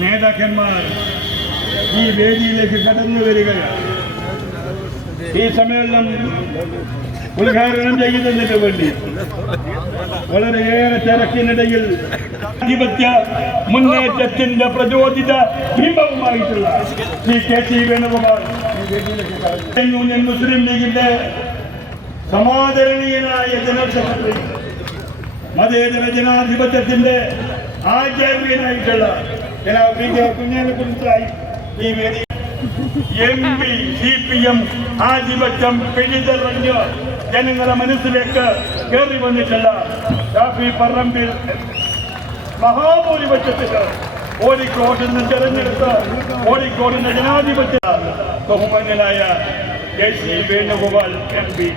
നേതാക്കന്മാർ ഈ വേദിയിലേക്ക് കടന്നു വരികയാണ്. ഈ സമ്മേളനം ഉദ്ഘാടനം ചെയ്യുന്നതിന് വേണ്ടി വളരെയേറെ തിരക്കിനിടയിൽ ആധിപത്യ മുന്നേറ്റത്തിന്റെ പ്രചോദിത ബിംബവുമായിട്ടുള്ള ശ്രീ കെ വേണുഗോപാൽ ഈ യൂണിയൻ മുസ്ലിം ലീഗിന്റെ സമാദരണീയനായ ജനറൽ സെക്രട്ടറി മതേതര ജനാധിപത്യത്തിന്റെ ആചാര്യനായിട്ടുള്ള കുഞ്ഞാനെ കുറിച്ചായി ഈ വേദി M P C P M ആധിപത്യം പിടിതെറിഞ്ഞ് ജനങ്ങളുടെ മനസ്സിലേക്ക് കയറി വന്നിട്ടുള്ള ഷാഫി പറമ്പിൽ മഹാഭൂരിപക്ഷത്തിൽ കോഴിക്കോട്ടിൽ നിന്ന് തെരഞ്ഞെടുത്ത് കോഴിക്കോടിന്റെ ജനാധിപത്യ ബഹുമാന്യനായ K C Venugopal M P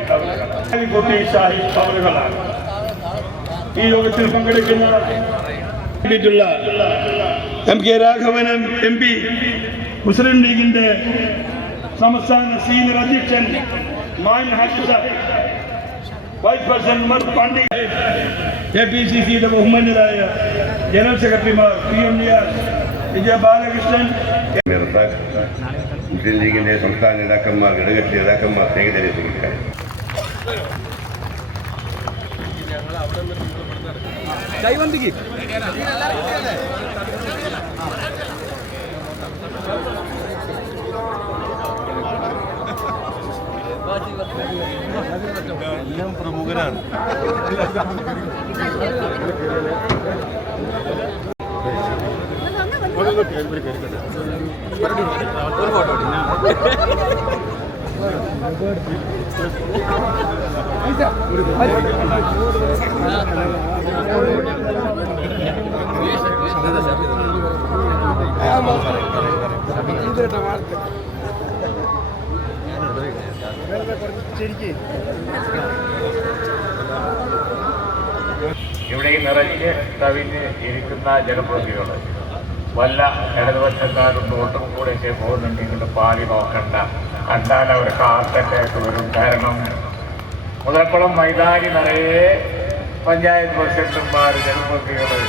Kutty Sahib അവറുകളാണ് ഈ യോഗത്തിൽ പങ്കെടുക്കുന്ന വേണ്ടിയിട്ടുള്ള M K Raghavan M P Muslim ലീഗിന്റെ സംസ്ഥാന സീനിയർ അധ്യക്ഷൻ Haji Sahib vice president Umar A P C സിയുടെ ബഹുമാന്യരായ ജനറൽ സെക്രട്ടറിമാർ പി എം നിയാസ് വിജയ ബാലകൃഷ്ണൻ മുസ്ലിം ലീഗിന്റെ സംസ്ഥാന നേതാക്കന്മാർ ഘടകക്ഷി നേതാക്കന്മാർ സ്നേഹിതരെ സുഹൃത്തുക്കളെ കൈവന്തിക്ക് എല്ലാം പ്രമുഖരാണ്. ഒരു ഫോട്ടോ ഇവിടെ നിറഞ്ഞ് കവിഞ്ഞ് ഇരിക്കുന്ന ജനപ്രതിനിധികൾ വല്ല ഇടതുപക്ഷക്കാരും തോട്ടം കൂടെയൊക്കെ പോകുന്നുണ്ട് പോകുന്നുണ്ടെങ്കിൽ പാലി നോക്കണ്ട. കണ്ടാൽ അവർക്ക് ഹാർട്ട് അറ്റാക്ക് വരും. കാരണം മുതലക്കുളം മൈതാനി നിറയെ പഞ്ചായത്ത് പ്രസിഡന്റുമാർ ജനപ്രതിനിധികൾ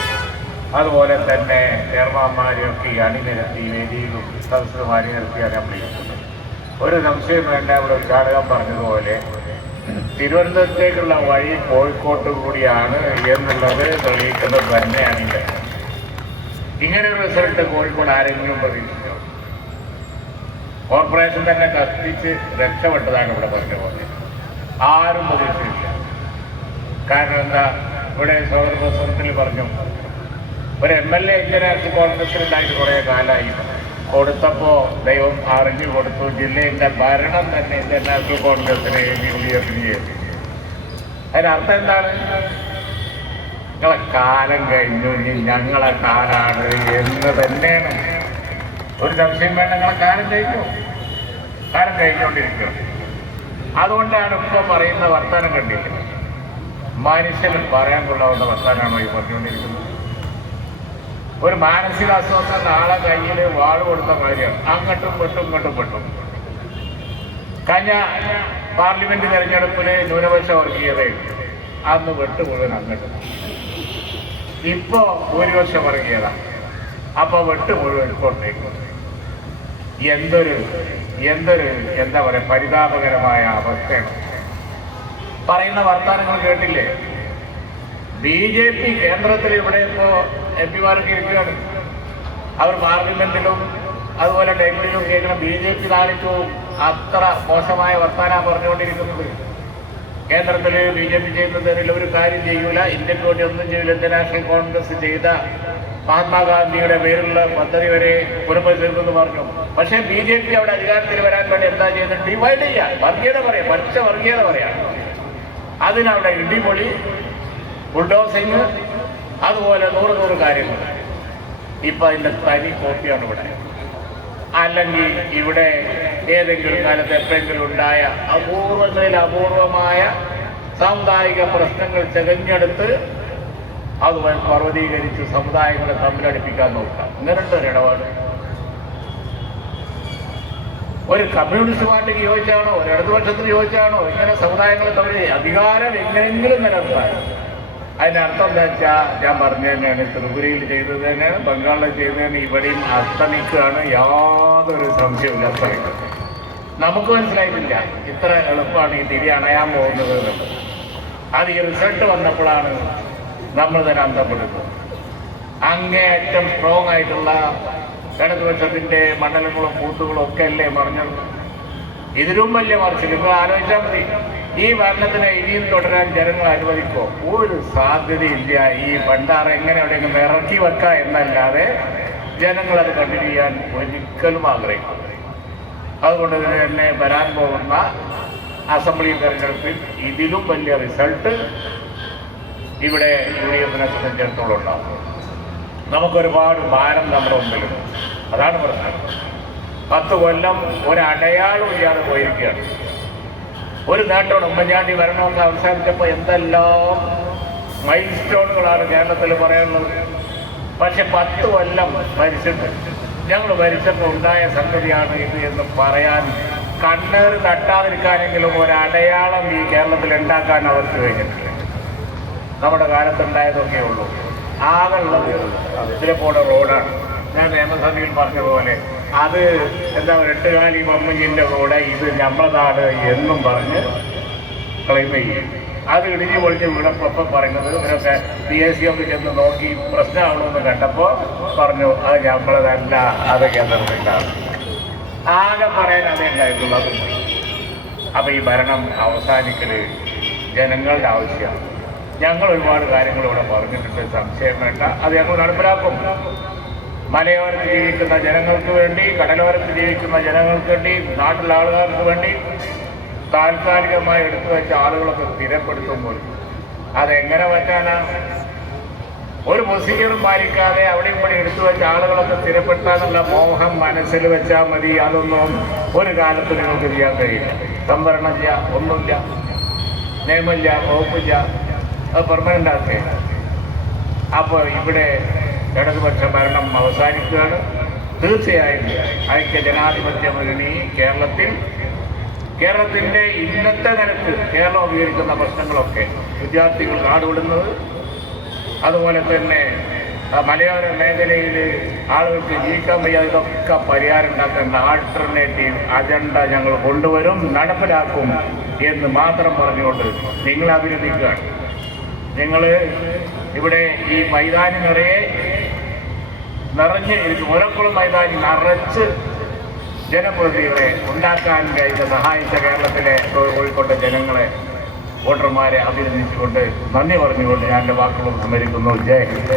അതുപോലെ തന്നെ ചെയർമാന്മാരെയൊക്കെ ഈ അണിനിരത്തി വേദിയിലും സദസ്സും അണിനിരത്തിയാണ് നമ്മൾ ഇരിക്കുന്നത്. ഒരു സംശയം വേണ്ട ഇവിടെ ഉദ്ഘാടകം പറഞ്ഞതുപോലെ തിരുവനന്തപുരത്തേക്കുള്ള വഴി കോഴിക്കോട്ട് കൂടിയാണ് എന്നുള്ളത് തെളിയിക്കുന്നത് തന്നെയാണ്. ഇങ്ങനെ ഒരു റിസൾട്ട് കോഴിക്കോട് ആരെങ്കിലും പ്രതീക്ഷിച്ചോ കോർപ്പറേഷൻ തന്നെ കത്തിച്ച് രക്ഷപ്പെട്ടതാണ് ഇവിടെ പറഞ്ഞ പോലെ. ആരും പ്രതീക്ഷിച്ചില്ല. കാരണം എന്താ? ഇവിടെ സൗഹൃദ പ്രസംഗത്തിൽ പറഞ്ഞു ഒരു എം എൽ എ ഇന്ത്യനാഷണൽ കോൺഗ്രസിലുണ്ടായിട്ട് കുറേ കാലമായി. കൊടുത്തപ്പോൾ ദൈവം അറിഞ്ഞു കൊടുത്തു ജില്ലയിന്റെ ഭരണം തന്നെ ഇന്ത്യൻ കോൺഗ്രസിനെ യു ഡി എഫിന് അതിനർത്ഥം എന്താണ്? നിങ്ങളെ കാലം കഴിഞ്ഞു ഇനി ഞങ്ങളെ കാലാണ് എന്ന് തന്നെയാണ്. ഒരു സംശയം വേണ്ട നിങ്ങളെ കാലം തേക്കോ കാലം തേക്കൊണ്ടിരിക്കും അതുകൊണ്ടാണ് ഇപ്പൊ പറയുന്ന വർത്തമാനം കണ്ടില്ല മനുഷ്യന് പറയാൻ കൊള്ളാവുന്ന വർത്തമാനമാണോ ഈ പറഞ്ഞുകൊണ്ടിരിക്കുന്നത്. ഒരു മാനസിക മാനസികാസ്വാസ്ഥ നാളെ കയ്യിൽ വാൾ കൊടുത്ത കാര്യമാണ് അങ്ങോട്ടും പെട്ടും ഇങ്ങോട്ടും പെട്ടും. കഴിഞ്ഞ പാർലമെന്റ് തെരഞ്ഞെടുപ്പിന് ന്യൂനപക്ഷ വർഗീയതയും അന്ന് വെട്ട് മുഴുവൻ അങ്ങോട്ട്. ഇപ്പോ ഭൂരിപക്ഷ വർഗീയത. അപ്പൊ വെട്ട് മുഴുവൻ ഇങ്ങോട്ടേക്ക് എന്തൊരു എന്തൊരു എന്താ പറയാ പരിതാപകരമായ അവസ്ഥയാണ്. പറയുന്ന വർത്തമാനങ്ങൾ കേട്ടില്ലേ? ബി ജെ പി കേന്ദ്രത്തിൽ ഇവിടെ ഇപ്പോ എം പിമാരൊക്കെ ഇരിക്കുകയാണ്. അവർ പാർലമെന്റിലും അതുപോലെ ഡൽഹിയിലും കേൾക്കുന്ന ബി ജെ പി ലാളിത്വവും അത്ര മോശമായ വർത്താനം പറഞ്ഞുകൊണ്ടിരിക്കുന്നത്. കേന്ദ്രത്തിൽ ബി ജെ പി ചെയ്യുന്നതിൽ ഒരു കാര്യം ചെയ്യൂല ഇന്ത്യയ്ക്ക് വേണ്ടി ഒന്നും ചെയ്യില്ല ഇന്ത്യൻ നാഷണൽ കോൺഗ്രസ് ചെയ്ത മഹാത്മാഗാന്ധിയുടെ പേരിലുള്ള പദ്ധതി വരെ പുനഃപരിശോധിക്കുമെന്ന് പറഞ്ഞു. പക്ഷേ ബി ജെ പി അവിടെ അധികാരത്തിൽ വരാൻ വേണ്ടി എന്താ ചെയ്യുന്നത് ഡിവൈഡ് ചെയ്യാം. വർഗീയത പറയാം. പച്ച വർഗീയത പറയാം. അതിനവിടെ ഇടിപൊളി ബുൾഡോസിങ് അതുപോലെ നൂറ് നൂറ് കാര്യങ്ങൾ. ഇപ്പൊ അതിന്റെ തനി കോപ്പിയാണ് ഇവിടെ. അല്ലെങ്കിൽ ഇവിടെ ഏതെങ്കിലും കാലത്ത് എപ്പോഴെങ്കിലും ഉണ്ടായ അപൂർവങ്ങളിൽ അപൂർവമായ സാമുദായിക പ്രശ്നങ്ങൾ ചെകഞ്ഞെടുത്ത് അത് പർവതീകരിച്ച് സമുദായങ്ങളെ തമ്മിലടിപ്പിക്കാൻ നോക്കാം. ഇങ്ങനെയുണ്ട് ഒരു ഇടപാട്. ഒരു കമ്മ്യൂണിസ്റ്റ് പാർട്ടിക്ക് യോജിച്ചാണോ ഒരു ഇടതുപക്ഷത്തിന് യോജിച്ചാണോ ഇങ്ങനെ സമുദായങ്ങൾ തമ്മിൽ അധികാരം എങ്ങനെയെങ്കിലും നിലനിർത്താൻ. അതിന്റെ അർത്ഥം എന്താ വെച്ചാൽ ഞാൻ പറഞ്ഞു തന്നെയാണ് ത്രിപുരയിൽ ചെയ്തത് തന്നെയാണ് ബംഗാളിൽ ചെയ്തത് ഇവിടെയും അസ്തമിക്കുകയാണ് യാതൊരു സംശയമില്ല അസ്തമിക്കും നമുക്ക് മനസ്സിലായിട്ടില്ല ഇത്ര എളുപ്പമാണ് ഈ തിരി അണയാൻ പോകുന്നത് അത് ഈ റിസൾട്ട് വന്നപ്പോഴാണ് നമ്മൾ തന്നെ അന്തപ്പെടുന്നത് അങ്ങേയറ്റം സ്ട്രോങ് ആയിട്ടുള്ള ഇടതുപക്ഷത്തിന്റെ മണ്ഡലങ്ങളും കൂട്ടുകളും ഒക്കെ അല്ലേ പറഞ്ഞത്? ഇതിലും വലിയ മറിച്ചിൽ ഇപ്പൊ ആലോചിച്ചാൽ മതി. ഈ ഭരണത്തിന് ഇനിയും തുടരാൻ ജനങ്ങൾ അനുവദിക്കോ? ഒരു സാധ്യതയില്ല. ഈ ഭണ്ഡാർ എങ്ങനെ എവിടെയെങ്കിലും ഇറക്കി വെക്കുക എന്നല്ലാതെ ജനങ്ങൾ അത് കണ്ടിന്യൂ ചെയ്യാൻ ഒരിക്കലും ആഗ്രഹിക്കും അതുകൊണ്ട് തന്നെ വരാൻ പോകുന്ന അസംബ്ലി തെരഞ്ഞെടുപ്പിൽ ഇതിലും വലിയ റിസൾട്ട് ഇവിടെ യു ഡി എഫിനെ സംബന്ധിച്ചിടത്തോളം ഉണ്ടാവും നമുക്കൊരുപാട് ഭാരം നമ്മുടെ മുമ്പിലുണ്ട്. അതാണ് പ്രശ്നം. പത്ത് കൊല്ലം ഒരടയാളം ഇല്ലാതെ പോയിരിക്കുകയാണ്. ഒരു നേട്ടമാണ്. ഉമ്മൻചാണ്ടി വരണമെന്ന് അവസാനിച്ചപ്പോൾ എന്തെല്ലാം മൈൽ സ്റ്റോണുകളാണ് കേരളത്തിൽ പറയാനുള്ളത് പക്ഷെ പത്ത് കൊല്ലം ഭരിച്ചിട്ട് ഞങ്ങൾ ഭരിച്ചപ്പോൾ ഉണ്ടായ സംഗതിയാണ് ഇത് എന്ന് പറയാൻ കണ്ണേർ തട്ടാതിരിക്കാനെങ്കിലും ഒരടയാളം ഈ കേരളത്തിൽ ഉണ്ടാക്കാൻ അവർക്ക് കഴിഞ്ഞിട്ടില്ല. നമ്മുടെ കാലത്തുണ്ടായതൊക്കെ ഉള്ളൂ. ആകെ ഉള്ളത് പോലെ റോഡാണ്. ഞാൻ നിയമസഭയിൽ പറഞ്ഞതുപോലെ അത് എന്താ പറയുക എട്ടുകാലി മമ്മഞ്ഞിന്റെ റോഡ് ഇത് നമ്മളതാണ് എന്നും പറഞ്ഞ് ക്ലെയിം ചെയ്യും. അത് ഇടിഞ്ഞു പൊളിച്ച് വീണപ്പോൾ പറയുന്നത് ഇവരൊക്കെ പി എസ് സി ഒക്കെ ചെന്ന് നോക്കി പ്രശ്നമാണെന്ന് കണ്ടപ്പോൾ പറഞ്ഞു അത് നമ്മളതല്ല അത് കേന്ദ്രത്തിലാണ്. ആകെ പറയാൻ അതേ ഉണ്ടായിട്ടുള്ളത് അപ്പം ഈ ഭരണം അവസാനിക്കൽ ജനങ്ങളുടെ ആവശ്യമാണ്. ഞങ്ങൾ ഒരുപാട് കാര്യങ്ങൾ ഇവിടെ പറഞ്ഞിട്ടുണ്ട്. സംശയം വേണ്ട. അത് ഞങ്ങൾ നടപ്പിലാക്കും. മലയോരത്ത് ജീവിക്കുന്ന ജനങ്ങൾക്ക് വേണ്ടി കടലോരത്ത് ജീവിക്കുന്ന ജനങ്ങൾക്ക് വേണ്ടി നാട്ടിലെ ആളുകാർക്ക് വേണ്ടി താൽക്കാലികമായി എടുത്തു വെച്ച ആളുകളൊക്കെ സ്ഥിരപ്പെടുത്തുമ്പോൾ അതെങ്ങനെ പറ്റാനാണ് ഒരു മുസ്ലിം പാലിക്കാതെ അവിടെയും കൂടി എടുത്തു വെച്ച ആളുകളൊക്കെ സ്ഥിരപ്പെടുത്താനുള്ള മോഹം മനസ്സിൽ വെച്ചാൽ മതി. അതൊന്നും ഒരു കാലത്ത് നിങ്ങൾക്ക് ചെയ്യാൻ കഴിയില്ല. സംവരണം ചെയ്യാം ഒന്നുമില്ല. നിയമമില്ല വകുപ്പില്ല അത് പെർമനന്റ് ആക്കുകയാണ് അപ്പോൾ ഇവിടെ ഇടതുപക്ഷ ഭരണം അവസാനിക്കുകയാണ്. തീർച്ചയായും ഐക്യ ജനാധിപത്യ മുന്നണി കേരളത്തിൽ കേരളത്തിന്റെ ഇന്നത്തെ നിരക്ക് കേരളം ഉപയോഗിക്കുന്ന പ്രശ്നങ്ങളൊക്കെ വിദ്യാർത്ഥികൾ നാടുവിടുന്നത് അതുപോലെ തന്നെ മലയോര മേഖലയിൽ ആളുകൾക്ക് ജീവിക്കാൻ വയ്യാതെ ഇതൊക്കെ പരിഹാരം ഉണ്ടാക്കേണ്ട ആൾട്ടർനേറ്റീവ് അജണ്ട ഞങ്ങൾ കൊണ്ടുവരും നടപ്പിലാക്കും എന്ന് മാത്രം പറഞ്ഞുകൊണ്ട് നിങ്ങളെ അഭിനന്ദിക്കുകയാണ്. നിങ്ങൾ ഇവിടെ ഈ മൈതാനി നിറയെ നിറഞ്ഞ് ഇരിക്കും. ഓരോക്കുളം മൈതാനി നിറച്ച് ജനപ്രതിനിധികളെ ഉണ്ടാക്കാൻ കഴിഞ്ഞ സഹായിച്ച കേരളത്തിലെ കോഴിക്കോട്ടെ ജനങ്ങളെ വോട്ടർമാരെ അഭിനന്ദിച്ചുകൊണ്ട് നന്ദി പറഞ്ഞുകൊണ്ട് ഞാൻ എന്റെ വാക്കുകൾ സമ്മരിക്കുന്നു ജയ ഹിന്ദ്.